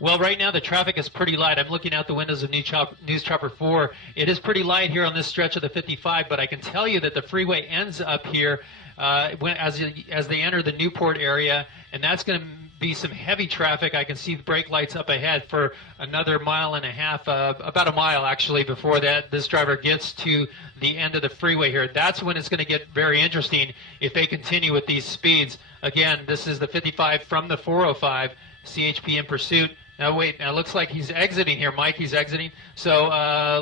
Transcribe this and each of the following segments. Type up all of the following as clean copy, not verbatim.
Well, right now the traffic is pretty light. I'm looking out the windows of News Chopper 4. It is pretty light here on this stretch of the 55, but I can tell you that the freeway ends up here as they enter the Newport area, and that's going to be some heavy traffic. I can see the brake lights up ahead for another mile and a half, about a mile actually, before this driver gets to the end of the freeway here. That's when it's going to get very interesting if they continue with these speeds. Again, this is the 55 from the 405, CHP in pursuit. Now wait, now it looks like he's exiting here, Mike, he's exiting. So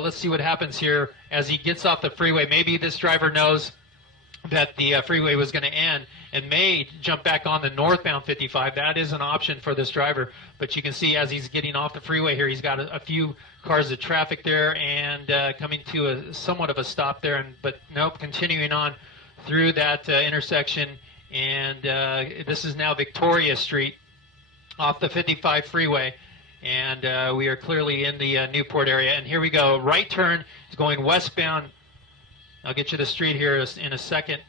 let's see what happens here as he gets off the freeway. Maybe this driver knows that the freeway was going to end and may jump back on the northbound 55. That is an option for this driver. But you can see as he's getting off the freeway here, he's got a few cars of traffic there and coming to somewhat of a stop there. But nope, continuing on through that intersection. And this is now Victoria Street off the 55 freeway. And we are clearly in the Newport area. And here we go. Right turn is going westbound. I'll get you the street here in a second.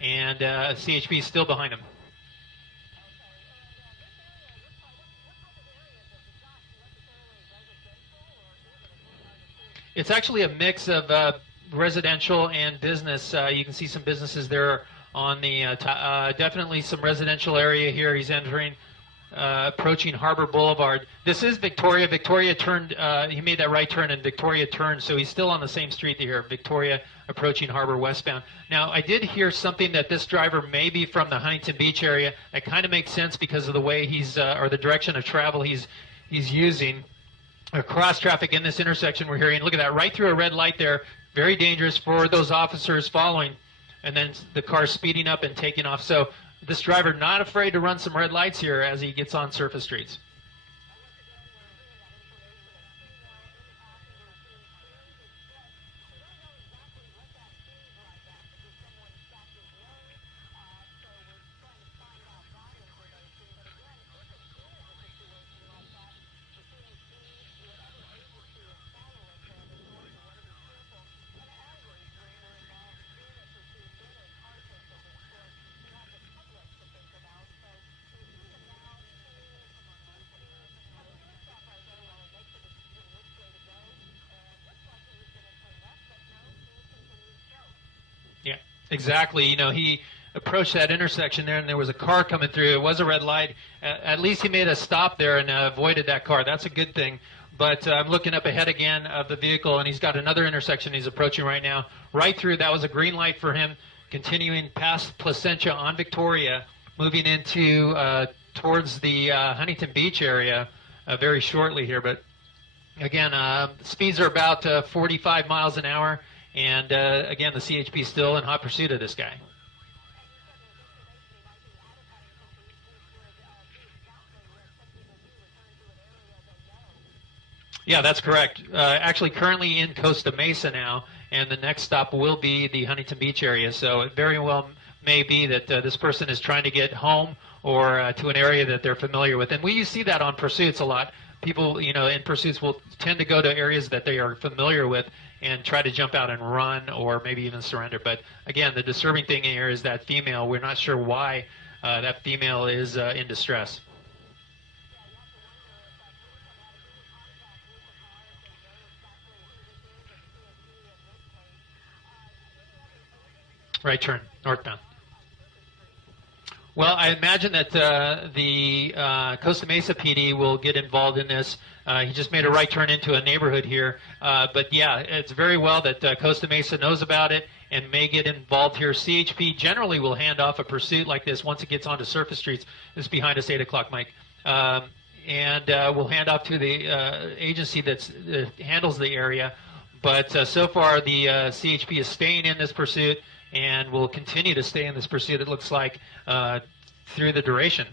And CHP is still behind him. It's actually a mix of residential and business. You can see some businesses there on the definitely some residential area here. He's entering. Approaching Harbor Boulevard. This is Victoria. Victoria turned, he made that right turn and Victoria turned, so he's still on the same street here. Victoria approaching Harbor westbound. Now, I did hear something that this driver may be from the Huntington Beach area. That kind of makes sense because of the way he's, or the direction of travel he's using. Cross traffic in this intersection we're hearing. Look at that, right through a red light there. Very dangerous for those officers following. And then the car speeding up and taking off. So this driver not afraid to run some red lights here as he gets on surface streets. Yeah, exactly. You know, he approached that intersection there, and there was a car coming through. It was a red light. At least he made a stop there and avoided that car. That's a good thing. But I'm looking up ahead again of the vehicle, and he's got another intersection he's approaching right now. Right through, that was a green light for him, continuing past Placentia on Victoria, moving into towards the Huntington Beach area very shortly here. But again, speeds are about 45 miles an hour. And again, the CHP is still in hot pursuit of this guy. Yeah, that's correct. Actually, currently in Costa Mesa now, and the next stop will be the Huntington Beach area. So it very well may be that this person is trying to get home or to an area that they're familiar with. And we see that on pursuits a lot. People, you know, in pursuits will tend to go to areas that they are familiar with and try to jump out and run or maybe even surrender. But again, the disturbing thing here is that female. We're not sure why that female is in distress. Right turn, northbound. Well, I imagine that the Costa Mesa PD will get involved in this. He just made a right turn into a neighborhood here. But yeah, it's very well that Costa Mesa knows about it and may get involved here. CHP generally will hand off a pursuit like this once it gets onto surface streets. This is behind us, 8 o'clock, Mike. And we'll hand off to the agency that handles the area. But so far, the CHP is staying in this pursuit and will continue to stay in this pursuit, it looks like, through the duration.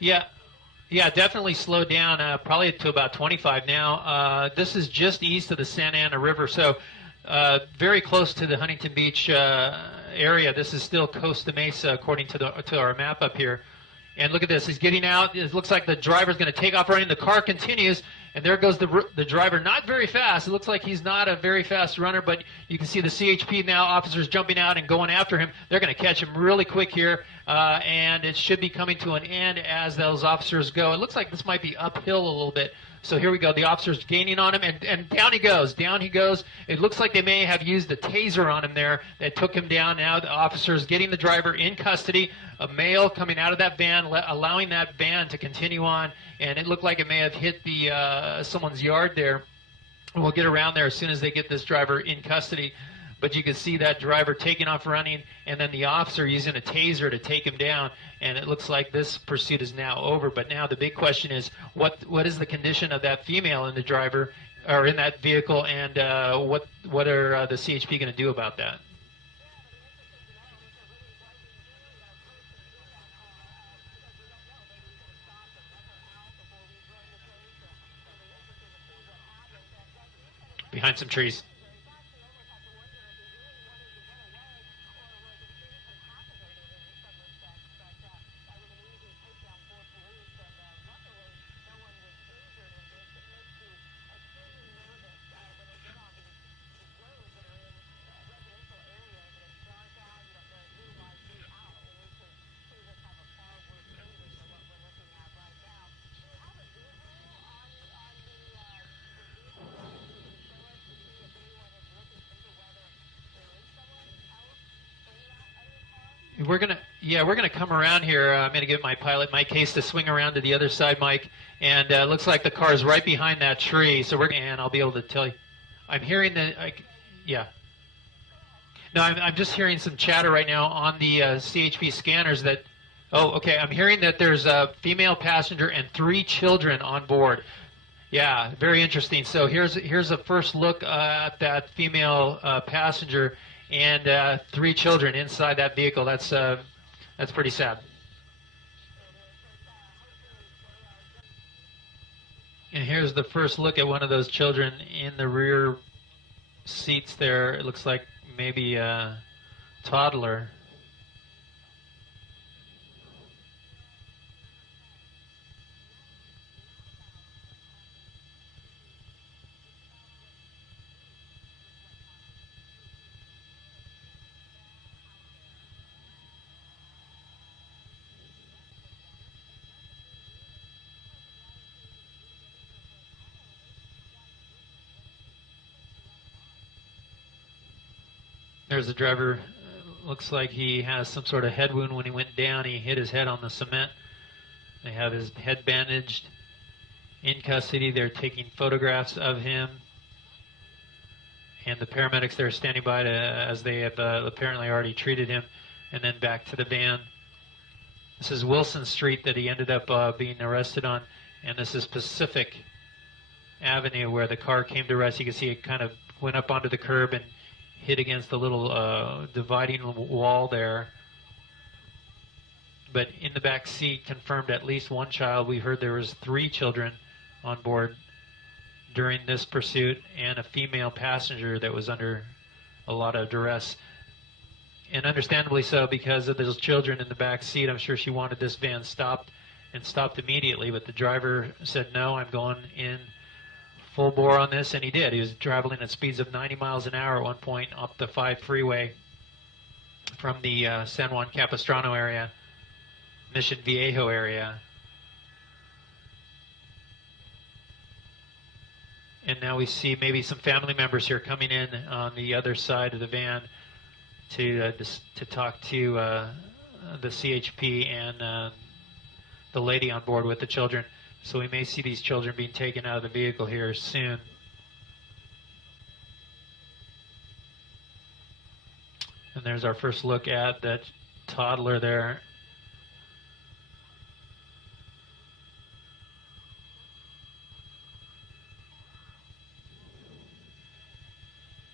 Yeah, definitely slowed down, probably to about 25 now. This is just east of the Santa Ana River, so very close to the Huntington Beach area. This is still Costa Mesa, according to our map up here. And look at this. He's getting out. It looks like the driver's going to take off running. The car continues, And there goes the driver, not very fast. It looks like he's not a very fast runner, but you can see the CHP now, officers jumping out and going after him. They're going to catch him really quick here, and it should be coming to an end as those officers go. It looks like this might be uphill a little bit. So here we go. The officer's gaining on him, and down he goes. Down he goes. It looks like they may have used a taser on him there that took him down. Now the officer's getting the driver in custody. A male coming out of that van, allowing that van to continue on, and it looked like it may have hit the someone's yard there. We'll get around there as soon as they get this driver in custody. But you can see that driver taking off running, and then the officer using a taser to take him down. And it looks like this pursuit is now over. But now the big question is, what is the condition of that female in the driver or in that vehicle, and what are the CHP going to do about that? Behind some trees. We're gonna come around here. I'm gonna get my pilot, Mike Case, to swing around to the other side, Mike. And looks like the car is right behind that tree. So and I'll be able to tell you. I'm hearing yeah. No, I'm just hearing some chatter right now on the CHP scanners that. Oh, okay. I'm hearing that there's a female passenger and 3 children on board. Yeah, very interesting. So here's a first look at that female passenger. And 3 children inside that vehicle. That's pretty sad. And here's the first look at one of those children in the rear seats there. It looks like maybe a toddler. There's the driver. Looks like he has some sort of head wound when he went down. He hit his head on the cement. They have his head bandaged. In custody, they're taking photographs of him. And the paramedics there are standing by as they have apparently already treated him. And then back to the van. This is Wilson Street that he ended up being arrested on. And this is Pacific Avenue where the car came to rest. You can see it kind of went up onto the curb and hit against the little dividing wall there. But in the back seat, confirmed at least 1 child. We heard there was 3 children on board during this pursuit, and a female passenger that was under a lot of duress. And understandably so, because of those children in the back seat. I'm sure she wanted this van stopped, and stopped immediately. But the driver said, no, I'm going in full bore on this, and he did. He was traveling at speeds of 90 miles an hour at one point up the 5 freeway from the San Juan Capistrano area, Mission Viejo area. And now we see maybe some family members here coming in on the other side of the van to talk to the CHP and the lady on board with the children. So we may see these children being taken out of the vehicle here soon. And there's our first look at that toddler there.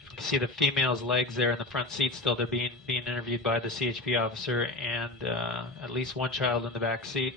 You can see the female's legs there in the front seat still. They're being interviewed by the CHP officer, and at least 1 child in the back seat.